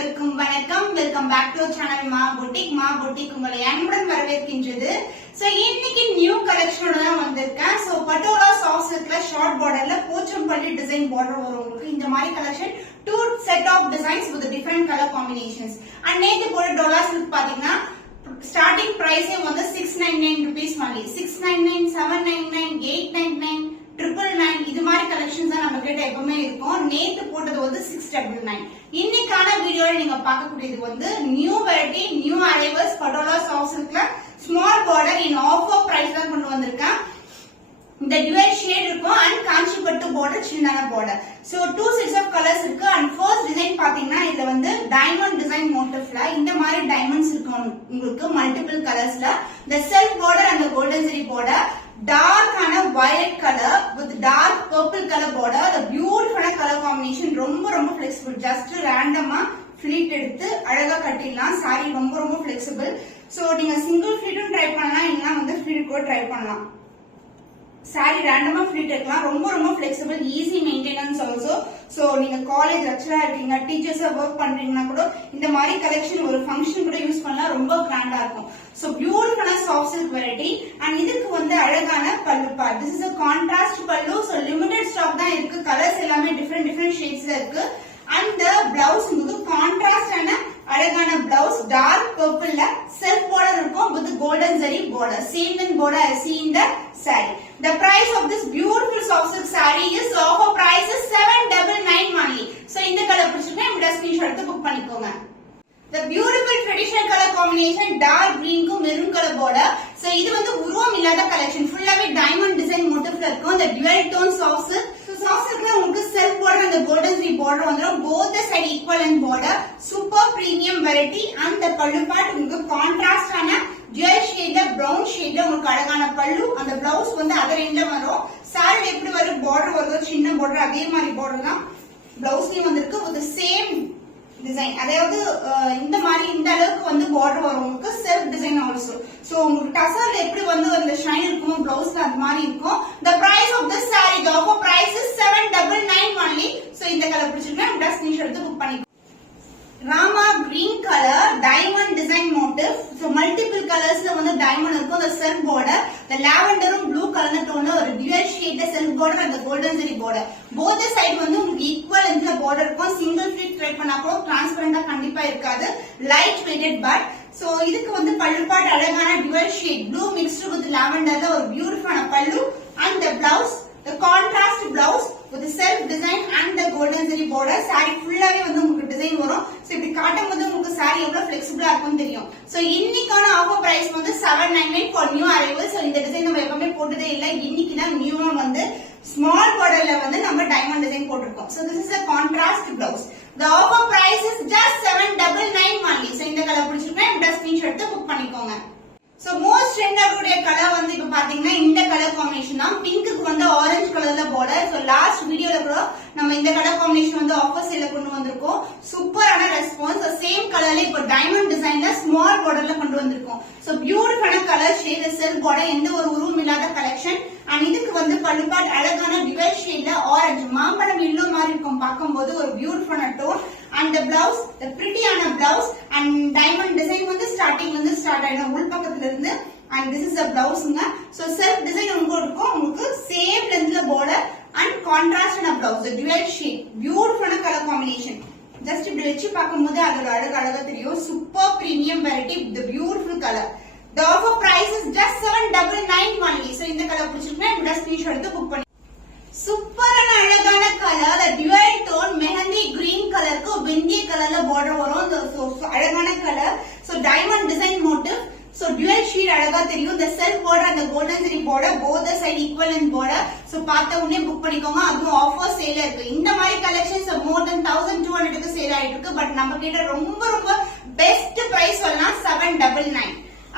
அனைவருக்கும் வணக்கம். Welcome back to channel Maa boutique உங்களை அன்புடன் வரவேற்கின்றது. சோ இன்னைக்கு நியூ கலெக்ஷனோட தான் வந்திருக்கேன். சோ பட்டோலா சாஃப்ட் சில்க்ல ஷார்ட் பார்டர்ல போச்சம்பள்ளி டிசைன் பார்டர் வரும். உங்களுக்கு இந்த மாதிரி collection 2 set of designs with different color combinations. And நேத்து போட்ட டோலா சில்க் பாத்தீங்கன்னா ஸ்டார்டிங் பிரைஸே வந்து 699 rupees only. 699, 799, 899, 999 இது மாதிரி கலெக்ஷன்ஸ் தான் நம்ம கிட்ட எப்பவுமே இருக்கும். நேத்து போட்டது வந்து 699. இன்னைக்கான வீடியோல நீங்க பார்க்கக்கூடியது வந்து new variety, new arrivals Patola soft சில்க்ல small border in offer price தான் கொண்டு வந்திருக்கேன். இந்த டுவல் ஷேட் இருக்கும் அண்ட் காஞ்சிபட்டு பார்டர், சின்னதான border. So 2 sets of colors இருக்கு. அண்ட் ஃபர்ஸ்ட் டிசைன் பாத்தீங்கன்னா இதுல வந்து டைமண்ட் டிசைன் மோட்டிவ்ல இந்த மாதிரி டைமண்ட்ஸ் இருக்கும் உங்களுக்கு மல்டிபிள் கலர்ஸ்ல. இந்த self border and golden zari border, டார்க்கான violet colour with dark purple colour border. the பியூட்டிஃபுல்லான கலர் காம்பினேஷன், ரொம்ப ரொம்ப ஃபிளெக்சிபிள். ஜஸ்ட் ரேண்டமா ஃபிளீட் எடுத்து அழகா கட்டிடலாம். சாரி ரொம்ப ரொம்ப ஃபிளெக்சிபிள். சோ நீங்க சிங்கிள் ஃபிளீட்டும் ட்ரை பண்ணலாம், இல்லனா வந்து ஃபிளீட் கூட ட்ரை பண்ணலாம். சாரி ரேண்டமா ஃபிளீட் எடுக்கலாம். ரொம்ப ரொம்ப flexible, easy maintenance also. So நீங்க காலேஜ் லெக்சரா இருக்கீங்க, டீச்சர்ஸா ஒர்க் பண்றீங்கன்னா கூட இந்த மாதிரி கலெக்ஷன் ஒரு ஃபங்க்ஷன் கூட யூஸ் பண்ணலாம். ரொம்ப கிராண்டா இருக்கும். சோ பியூட்டிஃபுல்லான சாஃப்ட் சில்க் வெரைட்டி. அண்ட் இதுக்கு வந்து அழகான பல்லு part. This is a contrast பல்லு. சோ லிமிடெட் ஸ்டாக் தான் இருக்கு. கலர்ஸ் எல்லாமே டிஃபரெண்ட் ஷேட்ஸ்ல இருக்கு. அந்த பிளவுஸ் உங்களுக்கு கான்ட்ராஸ்டான அழகான பிளவுஸ், டார்க் பர்பிள்ல செல்ஃப் பார்டர் இருக்கும் with golden zari border. Same in border I see in the saree. The price of this beautiful soft silk saree is offer price is 799 only. So இந்த கலர் பிடிச்சிருக்கா இந்த screenshot எடுத்து book பண்ணிக்கோங்க. The beautiful traditional color combination, dark green க்கு maroon color border. So இது வந்து உருவம் இல்லாத கலெக்ஷன், ஃபுல்லாவே டைமண்ட் டிசைன் மோட்டிவ்ல இருக்கும். The dual tone soft silk. So soft silkல உங்களுக்கு self border and the golden zari border வந்துரும். Both the side equal and border. Super premium variety. And the pallu part உங்களுக்கு contrast ஆன dual shade brown shade உங்களுக்கு அழகான பல்லு. அந்த blouse வந்து other எண்ட்ல வரும். சாரி எப்படி வரும் border வருதோ சின்ன border அதே மாதிரி border தான் பிளவுஸ்லயும் வந்திருக்கு. with the same டிசைன், அதாவது இந்த மாதிரி இந்த அளவுக்கு வந்து பார்டர் வரும் உங்களுக்கு. Self design also. சோ உங்களுக்கு டசர்ல எப்படி வந்து அந்த ஷைன் இருக்கும் பிளவுஸ்ல அது மாதிரி இருக்கும். the price of this saree, the offer price is 799 only. So இந்த கலர் பிடிச்சிருக்கா இந்த ஸ்கிரீன்ஷாட் எடுத்து புக் பண்ணிக்கோங்க. Rama green colour diamond design motif. So multiple கலர்ஸ்ல வந்து டைமண்ட் இருக்கும். அந்த செல்ஃப் பார்டர், the லாவெண்டரும் ப்ளூ கலர் டோன்ல ஒரு டியூல் ஷேட்ல செல்ஃப் பார்டர் அந்த golden zari border. Both side வந்து உங்களுக்கு ஈக்குவல் லென்த்ல பார்டர் இருக்கும். சிங்கிள் ஃபிளீட் ட்ரை பண்ணா கூட டிரான்ஸ்பரண்டா கண்டிப்பா இருக்காது. Light weighted but. சோ இதுக்கு வந்து பல்லு பார்ட் அழகான dual shade blue mixed with லாவெண்டர்ல ஒரு பியூட்டிஃபுல்லான pallu. And the blouse, the contrast blouse with the self design and the golden zari border. saree ஃபுல்லாவே வந்து உங்களுக்கு டிசைன் வரும். சோ இப்படி காட்டும்போது உங்களுக்கு saree எவ்வளவு ஃபிளெக்சிபிளா இருக்கும்னு தெரியும். சோ இன்னைக்கான ஆஃபர் பிரைஸ் வந்து 799 for new arrival. சோ இந்த டிசைன் நம்ம எப்பவுமே போட்டதே இல்ல. இன்னைக்கு தான் நியூவா வந்து ஸ்மால் பார்டர்ல வந்து நம்ம டைமண்ட் டிசைன் போட்டுருக்கோம். So this is a contrast blouse. The offer price is just 799 only. So இந்த கலர் பிடிச்சிருக்கா இந்த ஸ்கிரீன்ஷாட் எடுத்து புக் பண்ணிக்கோங்க. சோ மோஸ்ட் ட்ரெண்ட் ஆகக்கூடிய கலர் வந்து இப்ப பாத்தீங்கன்னா இந்த கலர் காம்பினேஷன் தான். பிங்க்குக்கு வந்து ஆரஞ்சு கலர்ல பார்டர். சோ லாஸ்ட் வீடியோல கூட நம்ம இந்த கலர் காம்பினேஷன் வந்து ஆஃபர் சேல்ல கொண்டு வந்திருக்கோம். சூப்பரான ரெஸ்பான்ஸ். சேம் கலர்ல இப்போ டைமண்ட் டிசைன்ல ஸ்மால் பார்டர்ல கொண்டு வந்திருக்கோம். சோ பியூட்டிஃபுல்லான கலர் ஷேட், செல்ஃப் பார்டர், எந்த ஒரு உருவம் இல்லாத கலெக்ஷன். அண்ட் இதுக்கு வந்து பல்லு பார்ட் அழகான டியூல் ஷேட்ல ஆரஞ்சு மாம்பழம் எல்லோ மாதிரி இருக்கும் பார்க்கும்போது ஒரு பியூட்டிஃபுல்லான tone. And the blouse, the prettyயான blouse and diamond design வந்து ஸ்டார்டிங்ல இருந்து ஸ்டார்ட் ஆயிடும் உள் பக்கத்துல இருந்து. and this is a blouseங்க. so self design உங்களுக்கு சேம் லென்த்ல border and contrast ஆன blouse, the dual shade, beautiful color combination. just இப்படி வெச்சு பார்க்கும்போது அதோட அழகா தெரியும். Super premium variety, the beautiful color. the offer price is just 799 only. so இந்த கலர் பிடிச்சிருக்கா இந்த ஸ்கிரீன்ஷாட் எடுத்து புக் பண்ணி. சூப்பரான அழகான colour, dual tone mehndi green கலருக்கு வெந்திய கலர்ல பார்டர் வரும். அழகான colour. So diamond design motif. So dual shade அழகா தெரியும். the self border and the golden zari border, both the side equal in border. So பார்த்த உடனே புக் பண்ணிக்கோங்க. அதுவும் ஆஃபர் சேல் இருக்கு. இந்த மாதிரி கலெக்ஷன்ஸ் more than 1200 க்கு சேல் ஆயிட்டு இருக்கு. பட் நம்ம கிட்ட ரொம்ப ரொம்ப பெஸ்ட் பிரைஸ் சொல்லலாம் 799.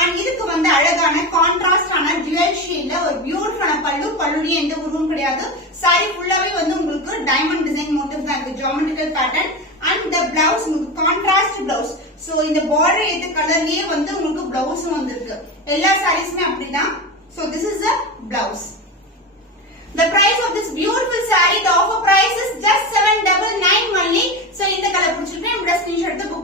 அண்ட் இதுக்கு வந்து அழகான கான்ட்ராஸ்ட் ஆன dual ஷேட்ல ஒரு பியூட்டிஃபுல்லான பல்லுலயே எந்த உருவம் கிடையாது. saree ஃபுல்லாவே வந்து உங்களுக்கு டைமண்ட் டிசைன் மோட்டிவ் தான் இருக்கு, geometrical pattern. And the blouse உங்களுக்கு கான்ட்ராஸ்ட் blouse. சோ இந்த border ஏத்த கலர்லயே வந்து உங்களுக்கு blouse வந்திருக்கு. எல்லா sareesமே அப்படிதான். so this is the blouse. The price of this beautiful saree, the offer price is just 799 only. so இந்த கலர் பிடிச்சிருக்கேன் இந்த ஸ்கிரீன்ஷாட் எடுத்து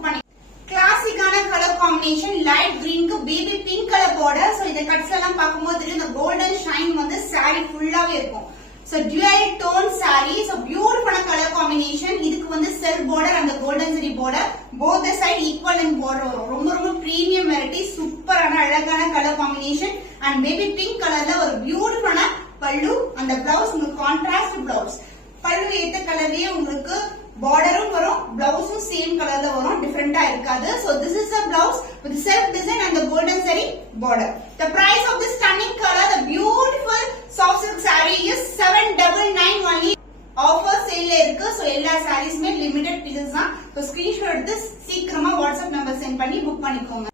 எல்லாம் பார்க்கும்போது தெரியும் இந்த கோல்டன் ஷைன் வந்து saree ஃபுல்லாவே இருக்கும். So dual tone saree, so beautiful color combination. இதுக்கு வந்து self border and the golden zari border both the side equal and border வரும். ரொம்ப ரொம்ப premium variety, சூப்பரான அழகான color combination and baby pink கலர்ல ஒரு பியூட்டிஃபுல்லான பல்லு and the blouse உங்களுக்கு contrast blouse. பல்லு ஏத்த கலர்லயே உங்களுக்கு borderம் வரும், blouseம் சேம் கலர்ல வரும், டிஃபரெண்டா இருக்காது. So this is a blouse with self design and the golden zari border. The price of this stunning color, the beautiful soft silk saree is 799 only. Offer sale இருக்கு. So எல்லா sareesமே limited pieces தான். So screenshot எடுத்து சீக்கிரமா WhatsApp number send பண்ணி book பண்ணிக்கோங்க.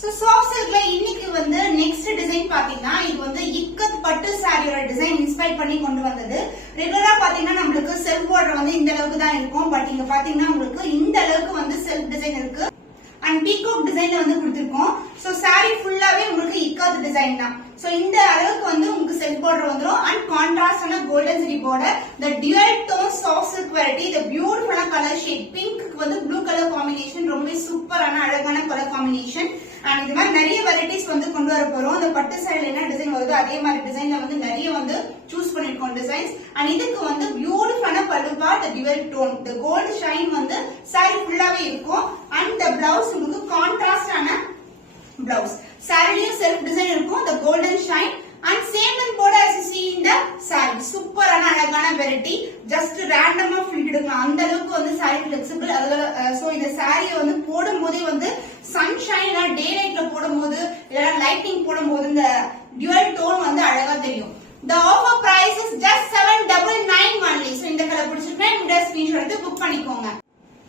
So soft silkல இன்னைக்கு வந்து next design பாத்தீங்கன்னா இது வந்து இக்கத் பட்டு சாரியோட டிசைன் இன்ஸ்பயர் பண்ணி கொண்டு வந்தது. ரெகுலரா பாத்தீங்கன்னா நம்மளுக்கு செல்ஃப் பார்டர் வந்து இந்த அளவுக்கு தான் இருக்கும். பட் இங்க பாத்தீங்கன்னா உங்களுக்கு இந்த அளவுக்கு வந்து செல்ஃப் டிசைன் இருக்கு அண்ட் பீகாக் டிசைன்ல வந்து கொடுத்திருக்கோம். சோ saree ஃபுல்லாவே உங்களுக்கு இக்கத் டிசைன் தான். சோ இந்த அளவுக்கு வந்து உங்களுக்கு செல்ஃப் பார்டர் வந்துரும் அண்ட் கான்ட்ராஸ்டான golden zari border. The dual tone soft silk variety, the beautiful color shade pink வந்து ப்ளூ கலர் காம்பினேஷன், ரொம்ப சூப்பரான அழகான கலர் காம்பினேஷன். அண்ட் இது மாதிரி நிறைய வெரைட்டிஸ் வந்து கொண்டு வர போறோம். அந்த பட்டு சாரில என்ன டிசைன் வருதோ அதே மாதிரி டிசைன்ல வந்து நிறைய வந்து சூஸ் பண்ணிருக்கோம் டிசைன்ஸ். அண்ட் இதுக்கு வந்து பியூட்டிஃபுல்லான பல்லு part, the dual tone, the gold shine வந்து saree ஃபுல்லாவே இருக்கும் அண்ட் the blouse உங்களுக்கு கான்ட்ராஸ்டான blouse. சாரிலயும் செல்ஃப் டிசைன் இருக்கும், the golden shine and same and border as you see in the saree. சூப்பரான அழகான வெரைட்டி, ஜஸ்ட் ரேண்டமா ஃபில் எடுக்கலாம் அந்த அளவுக்கு வந்து saree flexible. சோ இந்த saree வந்து போடும்போதே வந்து சன்ஷைன் டே லைட்ல போடும்போது இல்லனா லைட்டிங் போடும்போது இந்த dual tone வந்து அழகா தெரியும். The offer price is just 799 only. So இந்த கலர் பிடிச்சிருந்தா இந்த ஸ்கிரீன்ஷாட் எடுத்து புக் பண்ணிக்கோங்க.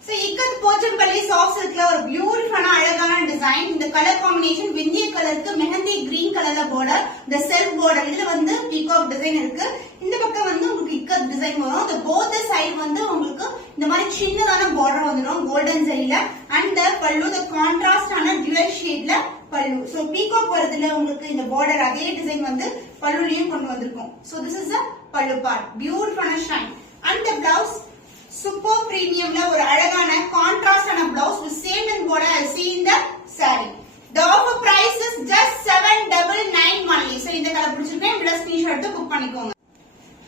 So இக்கத் போச்சம்பள்ளி சாஃப்ட் சில்க்ல ஒரு பியூட்டிஃபுல்லான அழகான டிசைன். இந்த கலர் காம்பினேஷன் விந்திய கலருக்கு மெஹந்தி கிரீன் கலர்ல border, the self border. இதுல வந்து பீகாக் டிசைன் இருக்கு. இந்த பக்கம் வந்து உங்களுக்கு இக்கத் டிசைன் வரும். the both the side வந்து உங்களுக்கு இந்த மாதிரி சின்னதான border வந்துரும் கோல்டன் ஜரியில and பல்லு the contrast ஆன dual shadeல பல்லு. So பீகாக் வருதுல உங்களுக்கு இந்த border அதே டிசைன் வந்து பல்லுலயும் கொண்டு வந்திருக்கும். So this is a பல்லு part, beautiful shine and the blouse super பிரீமியம்ல ஒரு அழகான கான்ட்ராஸ்டான blouse with same and border I see in the saree. The offer price is just 799 only. So இந்த கலர் பிடிச்சிருக்கேன் இந்த ஸ்கிரீன்ஷாட் எடுத்து புக் பண்ணிக்கோங்க.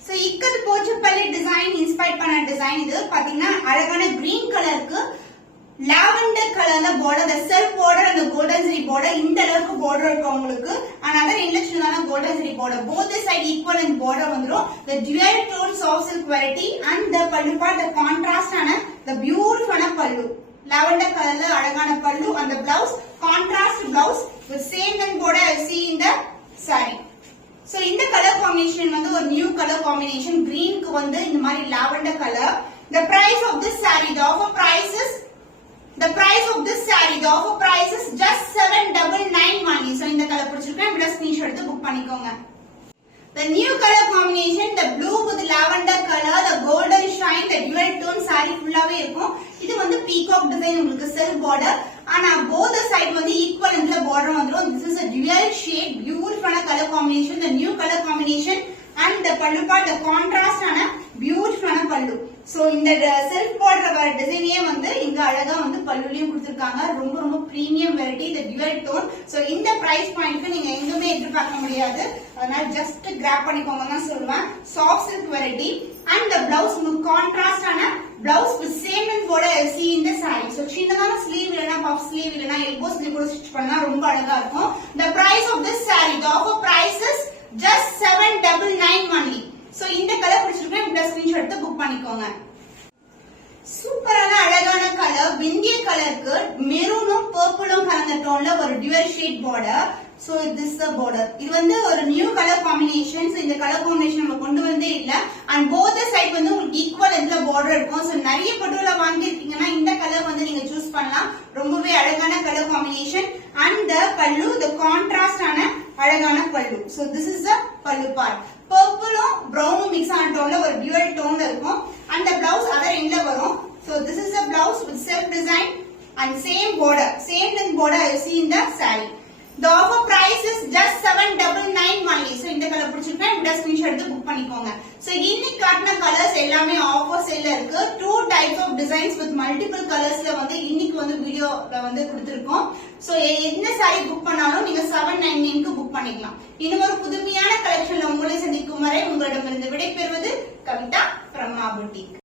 So ikat Pochampalli design inspire பண்ண டிசைன் இது பாத்தீங்கன்னா அழகான கிரீன் கலருக்கு லாவெண்டர் கலர்ல border, the self border and the golden zari border. இந்த அளவுக்கு border இருக்கு உங்களுக்கு and other இன்டெக்ஷனான golden zari border, both the side equal and border வந்துரும். The dual tone soft silk variety and the pallu part, the contrast ஆன the beautiful pallu, lavender கலர்ல அழகான pallu and the blouse contrast blouse with same and border I see in the saree. So இந்த colour combination வந்து ஒரு new colour combination, கிரீனுக்கு வந்து இந்த மாதிரி lavender colour. The price of this saree, the offer price is just 799 only. So இந்த colour பிடிச்சிருக்கேன் இந்த screenshot எடுத்து book பண்ணிக்கோங்க. The new color combination, the blue with lavender color, the golden shine, the dual tone saree ஃபுல்லாவே இருக்கும். இது வந்து peacock design உங்களுக்கு self border ஆனா both the side வந்து equal இந்த border வந்துரும். This is a dual shade, beautiful color combination, the new color combination and the pallu part, the contrast ஆன beautiful pallu. So இந்த செல்ஃப் பார்டர் வர டிசைனே வந்து இங்க அழகா வந்து பல்லுலயும் கொடுத்திருக்காங்க. ரொம்ப ரொம்ப premium variety, the dual tone. So இந்த பிரைஸ் பாயிண்ட்க்கு நீங்க எங்குமே எதிர்பார்க்க முடியாது. அதனால ஜஸ்ட் கிராப் பண்ணிக்கோங்க தான் சொல்லுவேன். Soft silk variety and the blouse உங்களுக்கு கான்ட்ராஸ்ட் ஆன blouse with same and border I see in the saree. So சின்னதான ஸ்லீவ் இல்லனா பஃப் ஸ்லீவ் இல்லனா எல்போ ஸ்லீவ் கூட ஸ்டிட்ச் பண்ணா ரொம்ப அழகா இருக்கும். The price of this saree, the offer price is just 799 only. So இந்த கலர் பிடிச்சிருக்கேன் இந்த ஸ்கிரீன்ஷாட் எடுத்து புக் பண்ணிக்கோங்க. சூப்பரான அழகான கலர் விந்திய கலருக்கு மெரூனும் பர்பிளும் கலந்த டோன்ல ஒரு dual shade border. So this is the border. இது வந்து ஒரு நியூ கலர் காம்பினேஷன். இந்த கலர் காம்பினேஷன் நம்ம கொண்டு வந்தே இல்ல and both the side வந்து உங்களுக்கு ஈக்குவல் இதுல border இருக்கும். So நிறைய பட்டுல வாங்கி இருக்கீங்கன்னா இந்த கலர் வந்து நீங்க சூஸ் பண்ணலாம். ரொம்பவே அழகான colour combination and the pallu, the contrast ஆன அழகான pallu. So this is the pallu part. பர்பிளும் ப்ரௌனும் மிக்ஸ் ஆன டோன்ல ஒரு dual டோன்ல இருக்கும் and the blouse other endல வரும். So this is the blouse with self design and same border, same length border you see in the saree. The offer price is just 799 only. So இந்த கலர் பிடிச்சிருக்கா இந்த screenshot எடுத்து book பண்ணிக்கோங்க. So இன்னைக்கு காட்டின colours எல்லாமே ஆஃபர் சேல்ல இருக்கு. 2 types of designs with multiple colorsல வந்து இன்னைக்கு வந்து வீடியோல வந்து கொடுத்திருக்கோம். So எந்த saree புக் பண்ணாலும் நீங்க 799 க்கு புக் பண்ணிக்கலாம். இன்னும் ஒரு புதுமையான கலெக்ஷன்ல உங்களை சந்திக்கும் வரை உங்களிடமிருந்து விடைபெறுவது கவிதா from மா boutique.